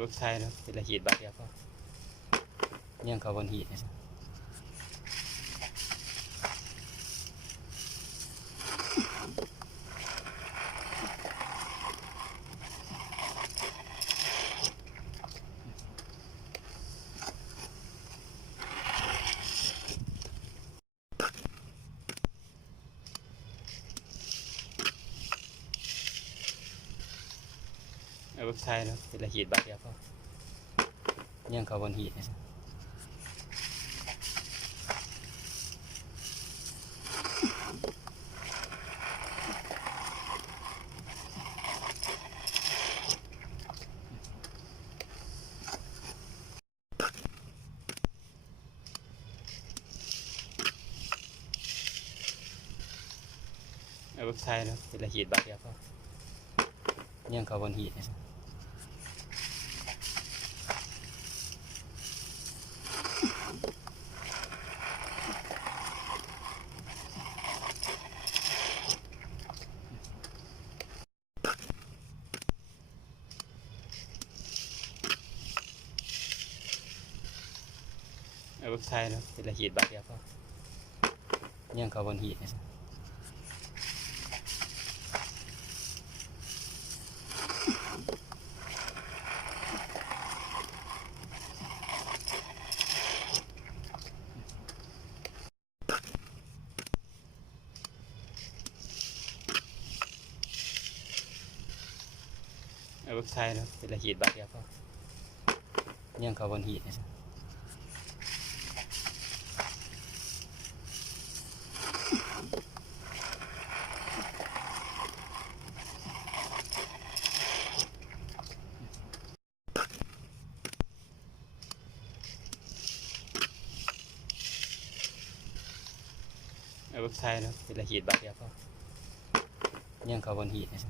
เบิกไทยเนาะเป็นละหีดบาทเดียวก็ยังเขาบนหีดนะเบิกไทยเนาะเป็นละหีดบาทเดียวก็ยังเขาบนหีดนะเบิกไทยเนาะเป็นละหีดบาทเดียวก็ยังเขาบนหีดนะเบิกไทยเนาะเป็นละหีดบาทเดียวก็ยังเขาบนหีดนะเบิกไทยเนาะเป็นละหีดบาทเดียวก็ยังเขาบนหีดนะเบิกไทยเนาะเป็นละหีดบาทเดียวก็ยังเขาบนหีดนะ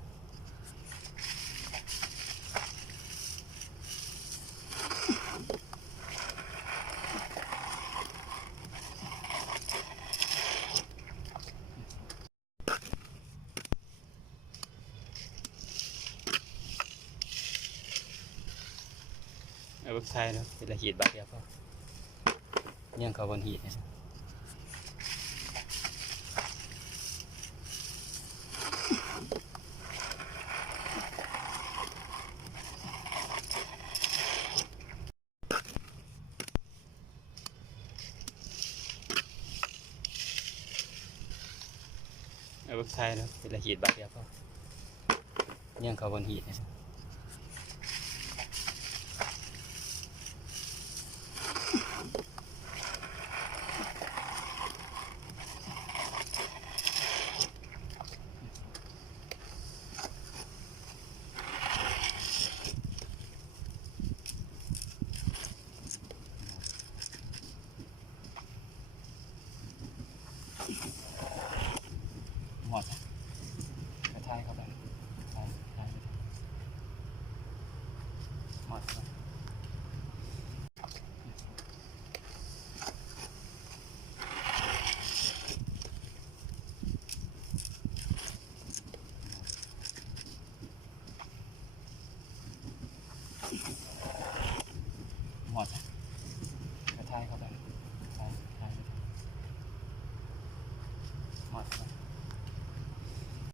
เบิกไทยเนาะเป็นละหีดบาทเดียวก็ยังเขาบนหีดนะเบิกไทยเนาะเป็นละหีดบาทเดียวก็ยังเขาบนหีดนะหมดกระทายเข้าไปทายหมดหมดกระทายเข้าไปทายหมด